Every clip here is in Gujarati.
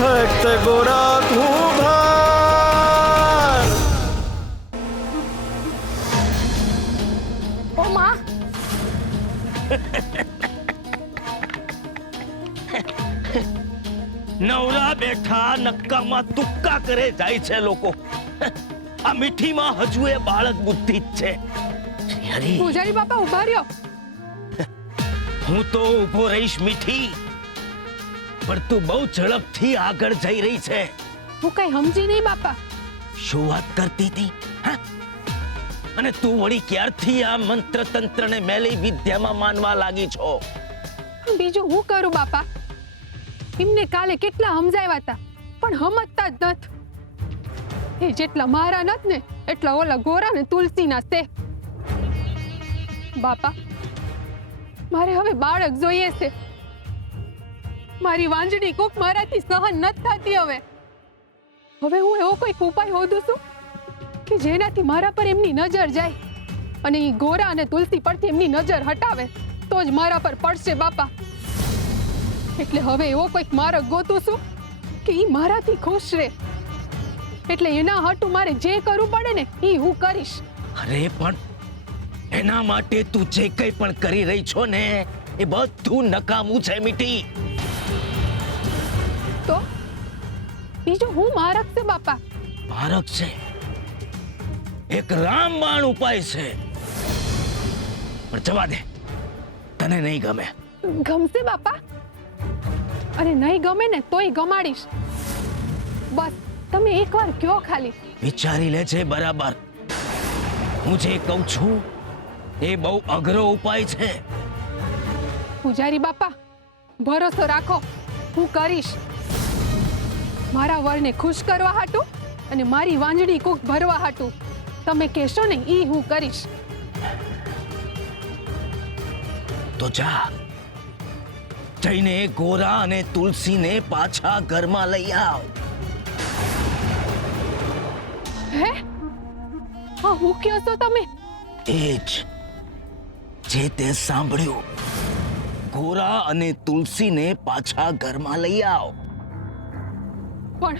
ભક્ત ગોરા કુંભાર. ઓ માં, નવરા બેઠા નક્કામાં તુક્કા કરે જાય છે લોકો. આ મીઠીમાં હજુ એ બાળક બુદ્ધિ જ છે. હરી, પૂજારી બાપા ઉભા રહ્યો. હું તો ઊભો રહીશ મીઠી, પણ તું બહુ ઝડપથી આગળ જઈ રહી છે. હું કઈ સમજી નહીં બાપા. શું વાત કરતી હતી? હા? અને તું વળી ક્યારથી આ મંત્ર તંત્ર ને મેલી વિદ્યામાં માનવા લાગી છો? બીજું હું કરું બાપા? એમને કાલે કેટલા સમજાવ્યા હતા, પણ સમજતા જ નથ. એ જેટલા મારા નથ ને એટલા ઓલા ગોરા ને તુલસીના છે. બાપા, મારે હવે બાળક જોઈએ છે. મારી વાંજણી કોક મારાથી સહન નથી થતી. હવે હું એવો કોઈક ઉપાય શોધું છું કે જેનાથી મારા પર એમની નજર જાય અને એ ગોરા અને તુલસી પરથી એમની નજર હટાવે તો જ મારા પર પડશે બાપા. એટલે હવે એવો કોઈક માર્ગ ગોતું છું કે ઈ મારાથી ખુશ રહે. એટલે એના હાટું મારે જે કરવું પડે ને ઈ હું કરીશ. અરે પણ એના માટે તું જે કંઈ પણ કરી રહી છો ને એ બધું નકામું છે મીઠી. તો બીજું હું માર્ગ છે બાપા? માર્ગ છે, એક રામબાણ ઉપાય છે. પણ જવા દે, તને નહીં ગમે. ગમશે બાપા? અરે નહીં ગમે ને તોય ગમાડીશ. બસ તમે એકવાર કયો ખાલી. વિચારી લે છે બરાબર. હું જે કહું છું એ બહુ અઘરો ઉપાય છે. પૂજારી બાપા, ભરોસો રાખો, હું કરીશ. મારા વરને ખુશ કરવા હાટું અને મારી વાંજણી કૂક ભરવા હાટું તમે કહેશો ને ઈ હું કરીશ. તો જા, જઈને ગોરા અને તુલસીને પાછા ઘરમાં લઈ આવ. હે? હા, હું કયો છો તમે? એ જ જે તે સાંભળ્યું. ગોરા અને તુલસીને પાછા ઘરમાં લઈ આવ. પણ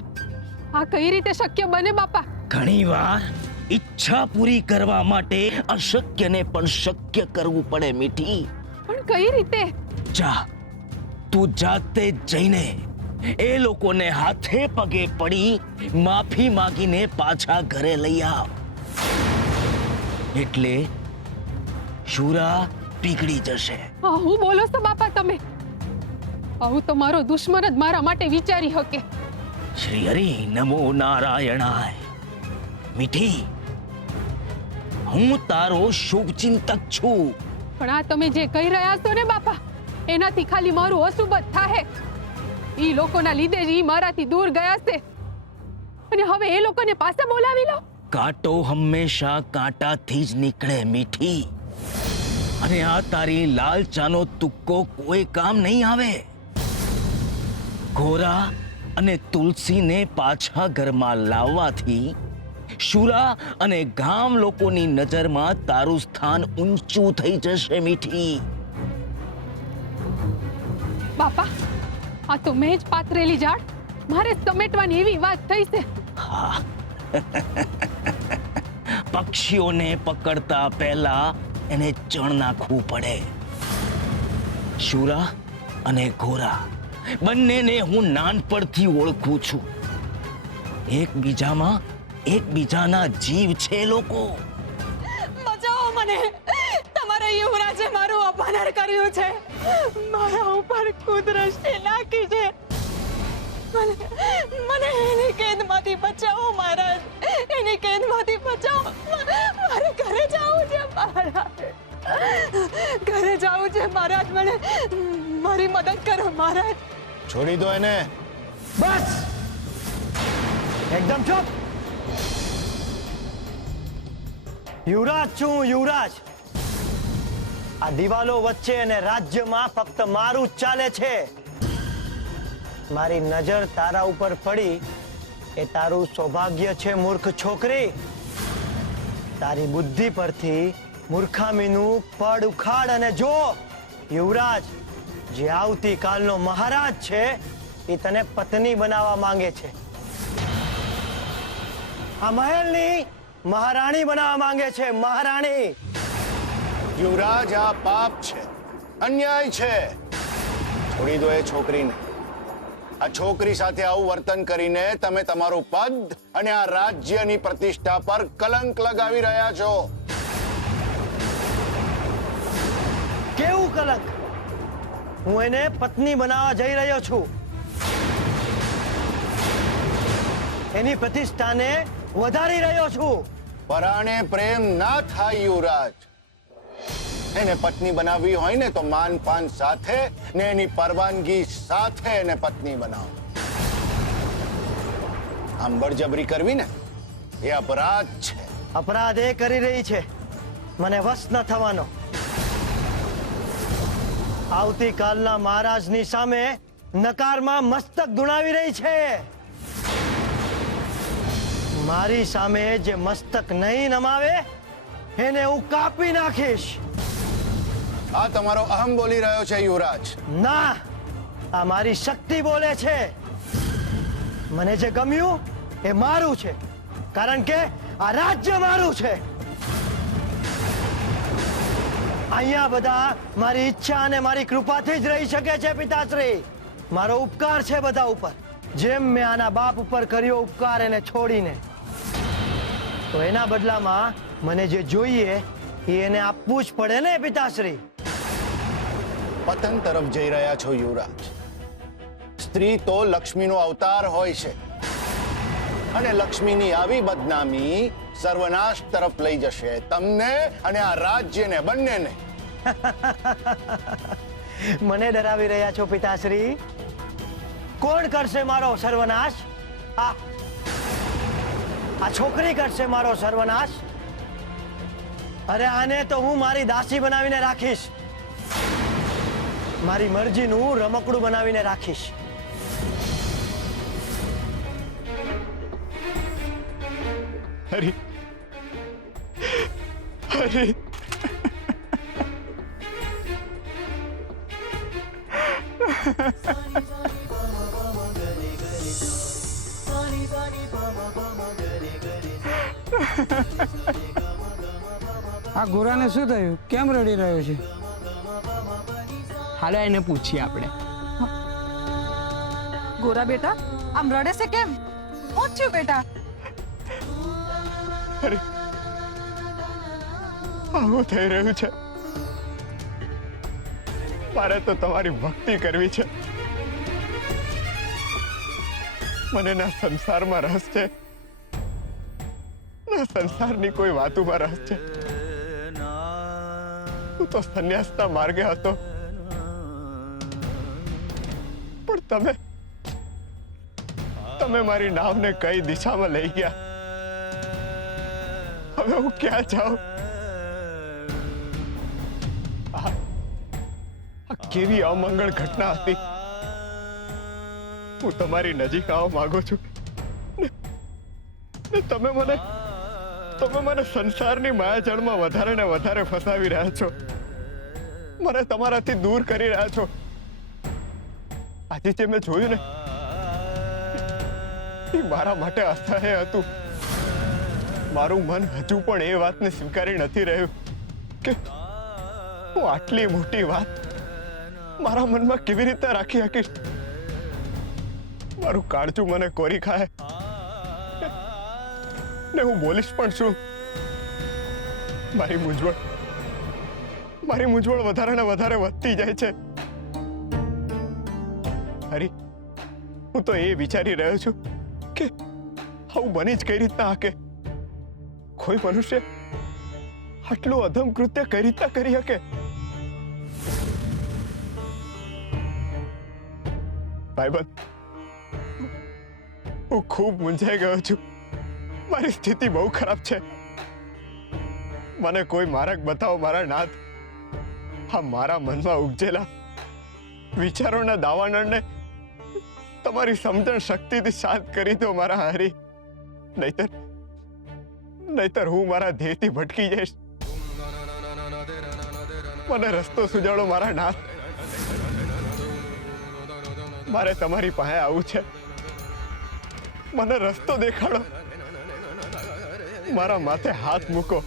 આ કઈ રીતે શક્ય બને બાપા? ઘણીવાર ઈચ્છા પૂરી કરવા માટે અશક્યને પણ શક્ય કરવું પડે મીઠી. પણ કઈ રીતે? જા, તું જાતે જ જઈને એ લોકોને હાથે પગે પડી માફી માંગીને પાછા ઘરે લઈ આવ. એટલે શુરા પીગળી જશે. હા, હું બોલો છો બાપા તમે? આવું તો મારો દુશ્મન જ મારા માટે વિચારી શકે. શ્રી હરિ નમો નારાયણાય. મીઠી, હું તારો શુભચિંતક છું. પણ આ તમે જે કહી રહ્યા છો ને બાપા, એનાથી ખાલી મારું અશુભ જ થાહે. ઈ લોકોના લીધે જ ઈ મારાથી દૂર ગયા છે અને હવે એ લોકોને પાછા બોલાવી લો. કાંટો હંમેશા કાંટાથી જ નીકળે મીઠી. અને આ તારી લાલચાનો તુક્કો કોઈ કામ નહીં આવે. ગોરા અને તુલસીને પાછા ઘરમાં લાવવાથી શુરા અને ગામ લોકોની નજરમાં તારું સ્થાન ઊંચું થઈ જશે મીઠી. બાપા, આ તો મેં જ પાથરેલી ઝાડ મારે સમેટવાની એવી વાત થઈ છે. હા, પક્ષીઓને પકડતા પહેલા એને ચણ નાખવું પડે. શુરા અને ગોરા બંનેને હું નાનપણથી ઓળખું છું. એકબીજાના જીવ છે લોકો. બચાવો મને! તમારા યુવરાજે મારું અપમાન કર્યું છે, મારા ઉપર કુદરતી નાખી છે. મને એની કેદમાંથી બચાવો મહારાજ, એની કેદમાંથી બચાવો. મારે ઘરે જવું છે મહારાજ, ઘરે જવું છે મહારાજ. મને મારી મદદ કરો મહારાજ. છોડી દો એને. બસ, એકદમ ચૂપ. યુવરાજ છું, યુવરાજ. આ દિવાલો વચ્ચે અને રાજ્યમાં ફક્ત મારું જ ચાલે છે. મારી નજર તારા ઉપર પડી એ તારું સૌભાગ્ય છે મૂર્ખ છોકરી. તારી બુદ્ધિ પરથી મૂર્ખામીનું પડ ઉખાડ અને જો યુવરાજ, જે આવતીકાલનો મહારાજ છે એ એ તને પત્ની બનાવવા માંગે છે. આ મહેલની મહારાણી બનાવવા માંગે છે. મહારાણી. યુવરાજ, આ પાપ છે, અન્યાય છે. છોડી દો એ છોકરીને. આ છોકરી સાથે આવું વર્તન કરીને તમે તમારું પદ અને આ રાજ્યની પ્રતિષ્ઠા પર કલંક લગાવી રહ્યા છો. કેવું કલંક? હું એને પત્ની બનાવવા જઈ રહ્યો છું. એની પ્રતિષ્ઠાને વધારી રહ્યો છું. પરાણે પ્રેમ ના થાય યુવરાજ. એને પત્ની બનાવવી હોય ને તો માન પાન સાથે ને એની પરવાનગી સાથે એને પત્ની બનાવો. આમ બળજબરી કરવી ને એ અપરાધ છે. અપરાધ એ કરી રહી છે, મને વશ ન થવાનો. આવતીકાલના મહારાજની સામે નકારમાં મસ્તક ધુણાવી રહી છે. મારી સામે જે મસ્તક નહીં નમાવે એને હું કાપી નાખીશ. આ તમારો અહમ બોલી રહ્યો છે યુવરાજ. ના, આ મારી શક્તિ બોલે છે. મને જે ગમ્યું એ મારું છે, કારણ કે આ રાજ્ય મારું છે. અહીંયા બધા મારી ઈચ્છા અને મારી કૃપાથી જ રહી શકે છે. પિતાશ્રી, મારો ઉપકાર છે બધા ઉપર. જેમ મેં આના બાપ ઉપર કર્યો ઉપકાર એને છોડીને, તો એના બદલામાં મને જે જોઈએ એ એને આપવું જ પડે ને પિતાશ્રી. પતન તરફ જઈ રહ્યા છો યુવરાજ. સ્ત્રી તો લક્ષ્મીનો અવતાર હોય છે અને લક્ષ્મીની આવી બદનામી સર્વનાશ તરફ લઈ જશે તમને અને આ રાજ્યને, બંનેને. મને ડરાવી રહ્યા છો પિતાશ્રી? કોણ કરશે મારો સર્વનાશ? આ છોકરી કરશે મારો સર્વનાશ. અરે આને તો હું મારી દાસી બનાવીને રાખીશ. મારી મરજીનું રમકડું બનાવીને રાખીશ. હરી, હરી, આ ગોરાને શું થયું? કેમ રડી રહ્યો છે? હાલો એને પૂછીએ આપણે. ગોરા બેટા, આમ રડે છે કેમ? શું થયું બેટા? આવું થઈ રહ્યું છે. મારે તો તમારી ભક્તિ કરવી છે. મને ના સંસારમાં રસ છે, ના સંસારની કોઈ વાતોમાં રસ છે. હું તો સંન્યાસના માર્ગે હતો, પણ તમે મારી નાવને કઈ દિશામાં લઈ ગયા? હવે હું ક્યાં જાઉં? આ કેવી અમંગળ ઘટના હતી. હું તમારી નજીક આવવા માંગુ છું ને તમે મને સંસારની માયાજાળમાં વધારે ને વધારે ફસાવી રહ્યા છો. મને તમારાથી દૂર કરી રહ્યા છો. આજે જે મેં જોયું ને એ મારા માટે અસહ્ય હતું. મારું મન હજુ પણ એ વાતને સ્વીકારી નથી રહ્યું કે હું આટલી મોટી વાત મારા મનમાં કેવી રીતે રાખી શકીશ. મારું કાળજું મને કોરી ખાય ને હું બોલીશ પણ શું? મારી મૂંઝવણ વધારે ને વધારે વધતી જાય છે. હરી, હું તો એ વિચારી રહ્યો છું કે આવું બની જ કઈ રીતના શકે? કોઈ મનુષ્ય આટલું અધમ કૃત્ય કઈ રીતના કરી શકે? ભાઈબંધ, હું ખૂબ મૂંઝાઈ ગયો છું. મારી સ્થિતિ બહુ ખરાબ છે. મને કોઈ માર્ગ બતાવો મારા નાથ. હા, મારા મનમાં ઉપજેલા વિચારોના દાવાનળને તમારી સમજણ શક્તિથી શાંત કરી દો મારા હરી. નહીતર હું મારા ધ્યેયથી ભટકી જઈશ. મને રસ્તો સુજાડો મારા નાથ. મારે તમારી પાસે આવવું છે. મને રસ્તો દેખાડો. મારા માથે હાથ મૂકો.